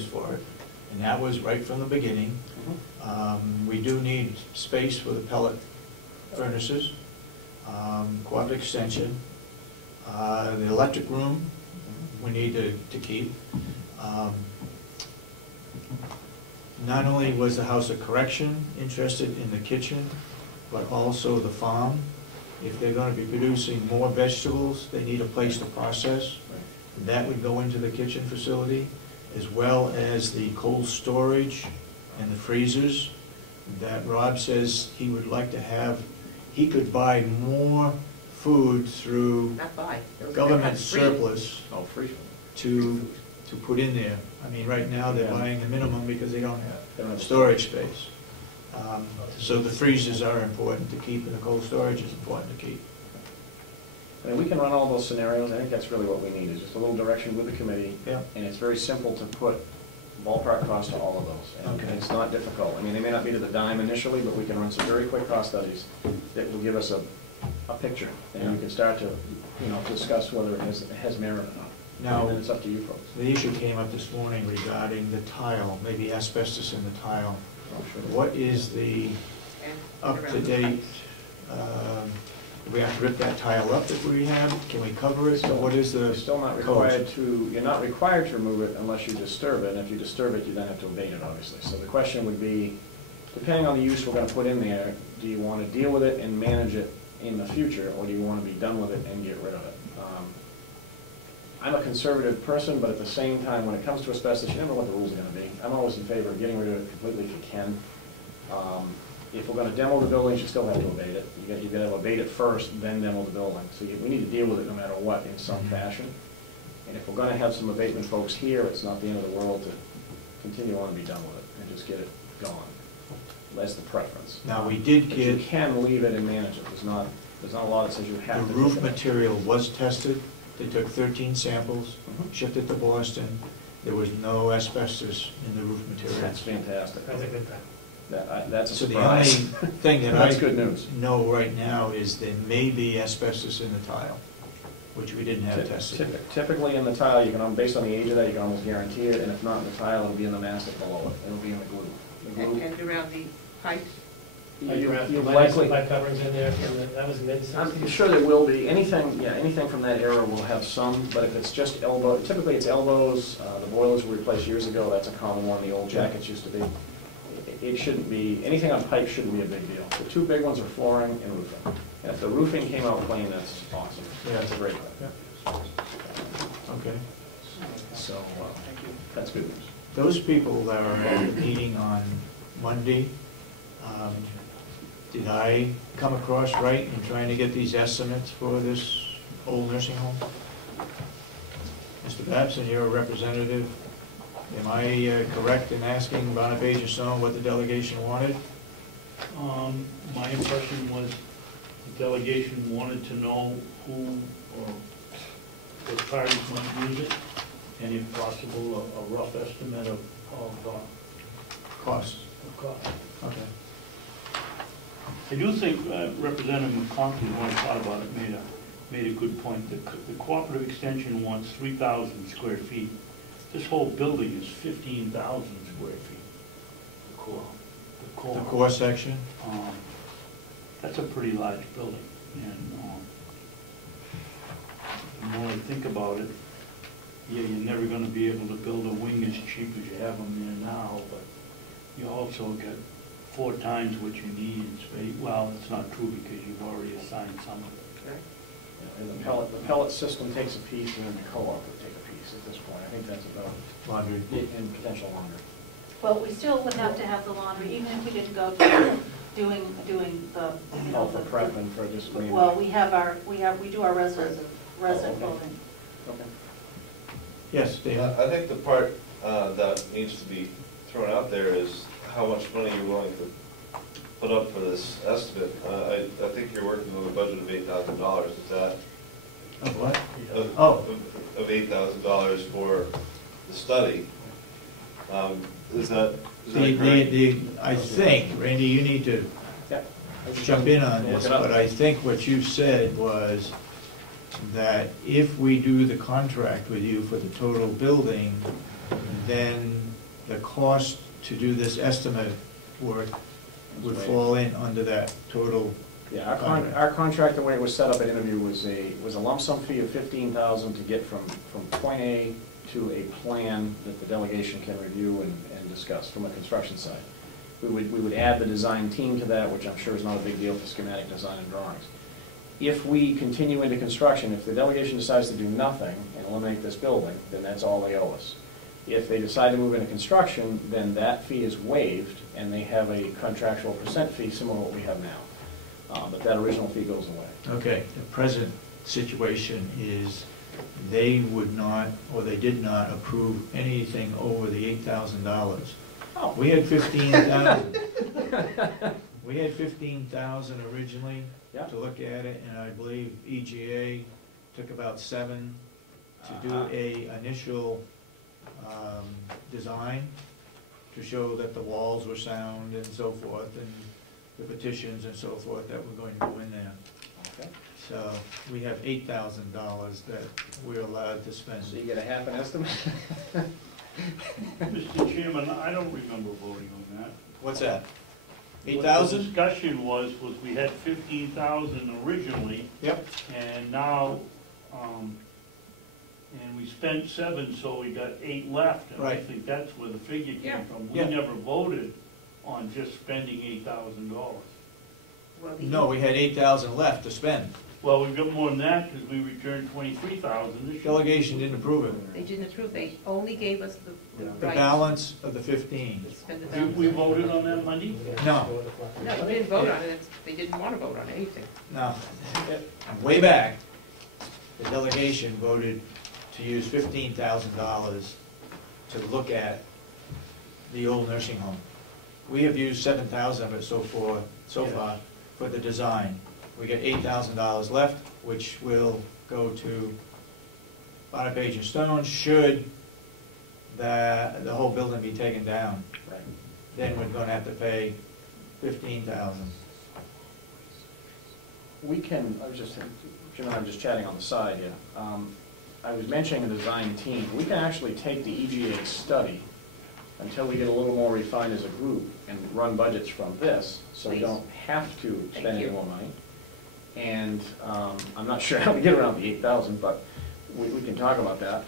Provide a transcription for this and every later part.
price for it, and that was right from the beginning. We do need space for the pellet furnaces, quad extension, the electric room we need to keep. Not only was the House of Correction interested in the kitchen, but also the farm. If they're going to be producing more vegetables, they need a place to process. That would go into the kitchen facility, as well as the cold storage and the freezers that Rob says he would like to have. He could buy more food through government surplus to put in there. I mean, right now they're buying the minimum because they don't have storage space. So the freezers are important to keep, and the cold storage is important to keep. And we can run all those scenarios. I think that's really what we need, is just a little direction with the committee. Yeah. And it's very simple to put ballpark cost to all of those. And it's not difficult. I mean, they may not be to the dime initially, but we can run some very quick cost studies that will give us a picture. And we can start to, discuss whether it has merit or not. Now, and then it's up to you folks. The issue came up this morning regarding the tile, maybe asbestos in the tile. Oh, sure. What is the up-to-date, we have to rip that tile up that we have? Can we cover it? So what is the You're still not required to, you're not required to remove it unless you disturb it, and if you disturb it, you then have to abate it, obviously. So the question would be, depending on the use we're going to put in there, do you want to deal with it and manage it in the future, or do you want to be done with it and get rid of it? I'm a conservative person, but at the same time, when it comes to asbestos, you never know what the rules are going to be. I'm always in favor of getting rid of it completely if you can. If we're going to demo the buildings, you still have to abate it. You've got to abate it first, then demo the building. So we need to deal with it no matter what in some fashion. And if we're going to have some abatement folks here, it's not the end of the world to continue on and be done with it and just get it gone. That's the preference. Now, we did but get... you can leave it and manage it. There's not a law that says you have to. The roof material was tested. They took 13 samples, shipped it to Boston. There was no asbestos in the roof material. That's fantastic. That's a good thing. That's a so surprise. The only thing that that's I good news. know right now is there may be asbestos in the tile, which we didn't have tested. Typically in the tile, you can, based on the age of that, you can almost guarantee it, and if not in the tile, it'll be in the mastic below it. It'll be in the glue. And around the pipes? You've likely pipe coverings in there, that was mid-60s? I'm sure there will be. Anything from that era will have some, but if it's just elbow, typically it's elbows. The boilers were replaced years ago. That's a common one. The old jackets used to be. It shouldn't be, anything on pipe shouldn't be a big deal. The two big ones are flooring and roofing. And if the roofing came out clean, that's awesome. Yeah, that's a great thing. Yeah. Okay. So, that's good news. Those people that are at the meeting on Monday, did I come across right in trying to get these estimates for this old nursing home? Mr. Babson, you're a representative. Am I correct in asking Bonapage and Stone what the delegation wanted? My impression was the delegation wanted to know who or what parties might use it, and if possible, a rough estimate of Cost. Okay. I do think Representative McConkey, when I thought about it, made a good point. The cooperative extension wants 3,000 square feet. This whole building is 15,000 square feet. The core section? That's a pretty large building. And the more I think about it, yeah, you're never going to be able to build a wing as cheap as you have them there now, but you also get 4 times what you need in space. Well, it's not true because you've already assigned some of it. Okay. Yeah, and the pellet system takes a piece, and then the co-op would take a piece at this point. I think that's about laundry and potential laundry. Well, we still would have to have the laundry, even if we didn't go to doing the for prep and for just. Well, we do our resident clothing. Okay. Yes, Dave. I think the part that needs to be thrown out there is how much money you're willing to put up for this estimate. I think you're working with a budget of $8,000. Is that? Of what? Of $8,000 for the study. Is that correct? I think, Randy, you need to jump in on this, but I think what you said was that if we do the contract with you for the total building, then the cost to do this estimate work would fall in under that total. Yeah, our contract, the way it was set up at interview was a lump sum fee of $15,000 to get from point A to a plan that the delegation can review and discuss from a construction side. We would add the design team to that, which I'm sure is not a big deal for schematic design and drawings. If we continue into construction, if the delegation decides to do nothing and eliminate this building, then that's all they owe us. If they decide to move into construction, then that fee is waived, and they have a contractual percent fee similar to what we have now. But that original fee goes away. Okay, the present situation is they would not, or they did not approve anything over the $8,000. Oh. We had 15,000. We had 15,000 originally Yeah. to look at it, and I believe EGA took about 7 to do a initial design to show that the walls were sound and so forth, and the petitions and so forth that were going to go in there. Okay. So we have $8,000 that we're allowed to spend. So you get a half an estimate? Mr. Chairman, I don't remember voting on that. What's that? What the 8,000? discussion was we had 15,000 originally, Yep. and now, and we spent 7, so we got 8 left. And I Right. think that's where the figure Yeah. came from. We Yeah. never voted on just spending $8,000. Well, the- No, we had 8,000 left to spend. Well, we've got more than that because we returned 23,000 this year. Delegation didn't approve it. They didn't approve, they only gave us the Yeah. The right balance of the 15. to spend the We balance. voted on that Monday? No. No, they didn't vote on it, they didn't want to vote on anything. No, way back, the delegation voted to use $15,000 to look at the old nursing home. We have used 7,000 of it so far for the design. We got $8,000 left, which will go to Bonapage and Stone should the whole building be taken down. Right. Then we're gonna have to pay 15,000. We can, Jim and I were just chatting on the side here. I was mentioning the design team. We can actually take the EGA study until we get a little more refined as a group and run budgets from this, so we Please. don't have to Thank spend any you. more money. And I'm not sure how we get around the 8,000, but we can talk about that.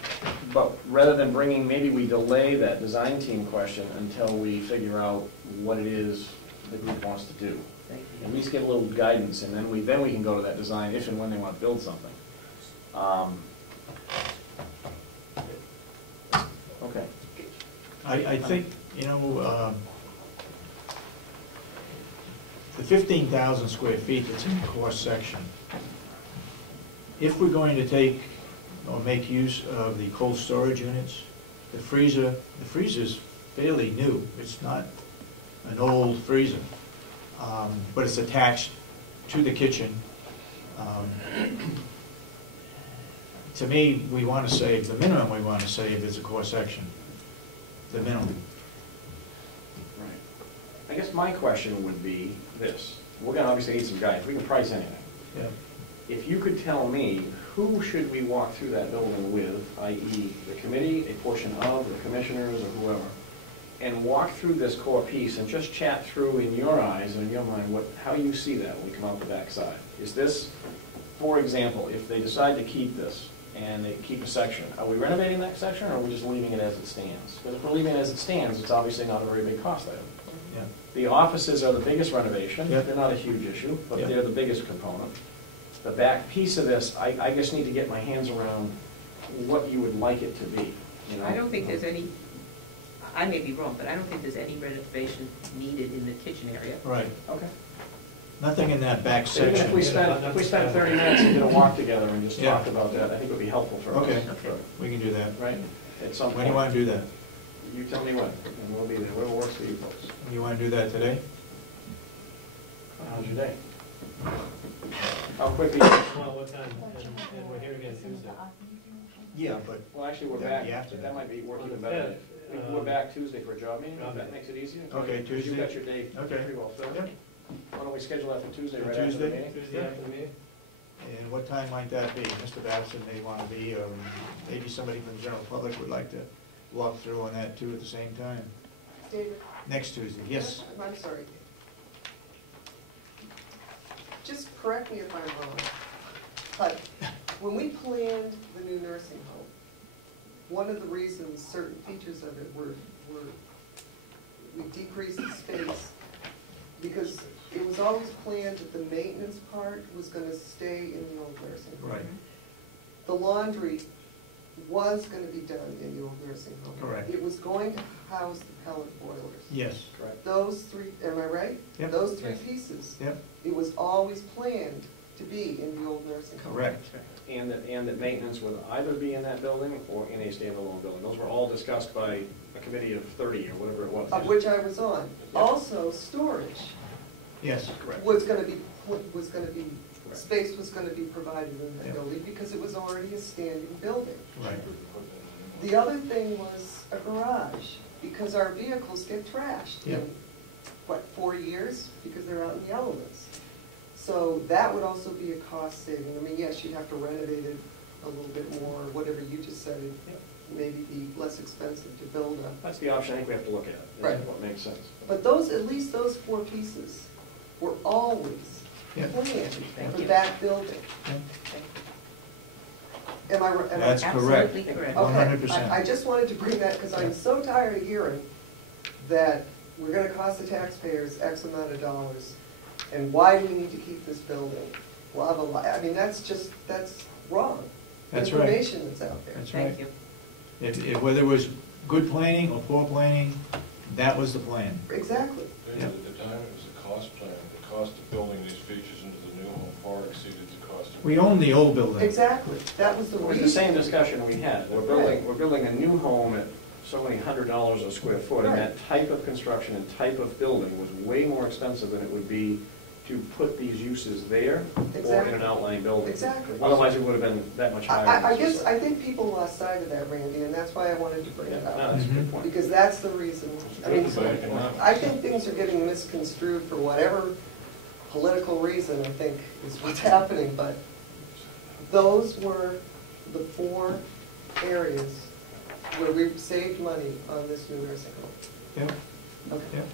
But rather than bringing, maybe we delay that design team question until we figure out what it is the group wants to do. Thank At least get a little guidance, and then we can go to that design if and when they want to build something. Okay. I think, the 15,000 square feet that's in the core section, if we're going to take or make use of the cold storage units, the freezer's fairly new. It's not an old freezer, but it's attached to the kitchen. To me, we want to save, the minimum we want to save is the core section, the minimum. Right. I guess my question would be this. We're going to obviously need some guidance. We can price anything. Yeah. If you could tell me, who should we walk through that building with, i.e. the committee, a portion of, the commissioners, or whoever, and walk through this core piece and just chat through in your eyes and in your mind how you see that when we come out the backside? Is this, for example, if they decide to keep this and they keep a section, are we renovating that section or are we just leaving it as it stands? Because if we're leaving it as it stands, it's obviously not a very big cost item. Yeah. The offices are the biggest renovation. Yep. They're not a huge issue, but Yep. they're the biggest component. The back piece of this, I just need to get my hands around what you would like it to be, you know? I don't think there's any, I may be wrong, but I don't think there's any renovation needed in the kitchen area. Right. Okay. Nothing in that back So even section. if we spent 30 minutes and did a walk together and just Yeah. talked about that, I think it would be helpful for us. Okay, Okay. we can do that. Right? At some point. When do you want to do that? You tell me when, and we'll be there, whatever works for you folks. You want to do that today? How's your day? How quickly? Well, what time? And we're here again Tuesday. Yeah, but Well, actually, we're That'd back. be after That might be working On the better. fifth, We're back Tuesday for a job meeting, if job that meeting. makes it easier. Okay, Because you've Tuesday. got your day Okay. pretty well filled. Yep. Why don't we schedule that for Tuesday, For right after the Tuesday? meeting? Tuesday after the meeting? And what time might that be? Mr. Babson may want to be, or maybe somebody from the general public would like to walk through on that too at the same time. David? Next Tuesday, yes. I'm sorry. Just correct me if I'm wrong, but when we planned the new nursing home, one of the reasons certain features of it were we decreased the space because it was always planned that the maintenance part was going to stay in the old nursing home. Right. The laundry was going to be done in the old nursing home. Correct. It was going to house the pellet boilers. Yes. Correct. Those three, am I right? Yep. Those three Yes. pieces. Yep, It was always planned to be in the old nursing home. correct. And that maintenance would either be in that building or in a standalone building. Those were all discussed by a committee of 30 or whatever it was. Of which I was on. Also, storage Yes. Correct. was going to be, Correct. space was going to be provided in that Yep. building because it was already a standing building. Right. The other thing was a garage, because our vehicles get trashed Yep. in, what, 4 years? Because they're out in the elements. So that would also be a cost saving. I mean, yes, you'd have to renovate it a little bit more, whatever you just said, it maybe be less expensive to build a. That's the option I think we have to look at. Right. What makes sense. But those, at least those 4 pieces were always Yep. planned Thank for you. that building. Yep. Am I, am I? That's correct. Absolutely correct. Okay, 100%. I just wanted to bring that, because I'm so tired of hearing that we're gonna cost the taxpayers X amount of dollars, and why do we need to keep this building? Blah, blah, blah. I mean, that's wrong. That's right. Information that's out there. That's right. Thank you. If whether it was good planning or poor planning, that was the plan. Exactly. Yep. At the time, it was a cost plan. The cost of building these features into the new home far exceeded the cost of. We own the old building. Exactly. That was the It was reason. the same discussion we had. We're building a new home at so many $100 a square foot, and that type of construction and type of building was way more expensive than it would be to put these uses there or in Exactly. an outlying building. Exactly. Otherwise, it would have been that much higher. I guess, I think people lost sight of that, Randy, and that's why I wanted to bring Yeah, it no, up. that's a good point. Because that's the reason. I mean, Driven by economics. I think things are getting misconstrued for whatever political reason, I think, is what's happening, but those were the 4 areas where we've saved money on this new nursing home. Yep. Okay, Yep.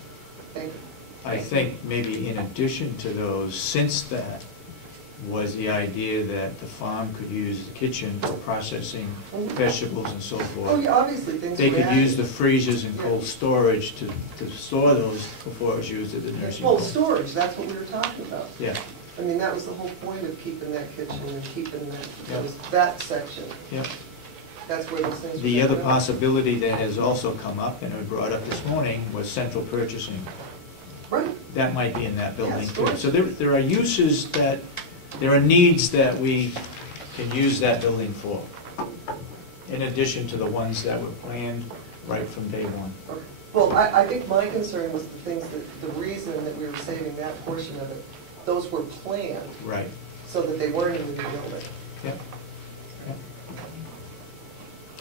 thank you. I think maybe in addition to those, since that, was the idea that the farm could use the kitchen for processing vegetables and so Oh, forth. yeah, obviously, things They were could use the added. freezers and Yeah. cold storage to store those before it was used at the nursing Well, home. storage, that's what we were talking about. Yeah, I mean, that was the whole point of keeping that kitchen and keeping that, Yeah. that section. yeah. That's where those things were. The other taken out. possibility that has also come up, and I brought up this morning, was central purchasing. Right, That might be in that building too. storage. So there are uses that, there are needs that we can use that building for, in addition to the ones that were planned right from day one. okay. Well, I think my concern was the things that, the reason that we were saving that portion of it, those were planned Right, so that they weren't in the new building. yep. Yep.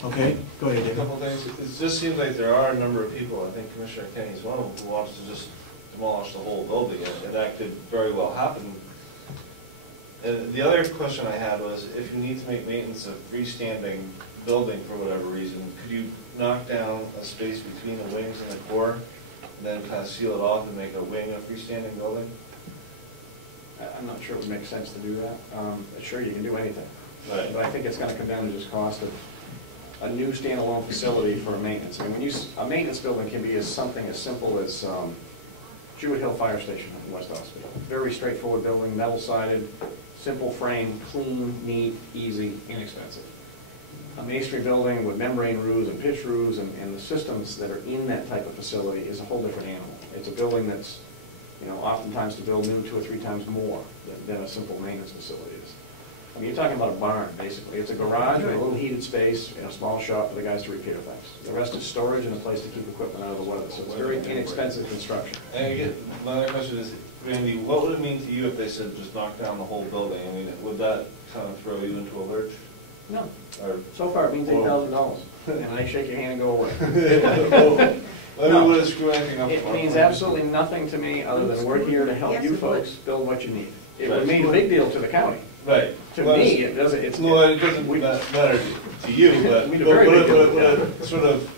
Okay, go ahead, A David. couple things, it just seems like there are a number of people, I think Commissioner Kenny is one of them, who wants to just demolish the whole building, and that could very well happen. And the other question I had was, if you need to make maintenance of freestanding building for whatever reason, could you knock down a space between the wings and the core, and then kind of seal it off and make a wing a freestanding building? I'm not sure it would make sense to do that. Sure, you can do anything. Right. But I think it's gonna come down to just cost of a new standalone facility for maintenance. I mean, a maintenance building can be something as simple as Jewett Hill Fire Station in West Austin. Very straightforward building, metal sided, simple frame, clean, neat, easy, inexpensive. A masonry building with membrane roofs and pitch roofs and the systems that are in that type of facility is a whole different animal. It's a building that's, oftentimes to build new 2 or 3 times more than a simple maintenance facility is. I mean, you're talking about a barn, basically. It's a garage with a little heated space, a small shop for the guys to repair things. The rest is storage and a place to keep equipment out of the weather, so it's very inexpensive construction. And again, my other question is, Randy, what would it mean to you if they said just knock down the whole building? I mean, would that kind of throw you into a lurch? No. Or, So far, it means $8,000, and I shake your hand and go away. I mean, would it screw anything up? It means absolutely nothing to me, other than we're here to help Yes, you it would. folks build what you need. It Right. would mean a big deal to the county. Right. To Well, me, it doesn't, Well, it doesn't matter to you, but We do very would big deal. it sort of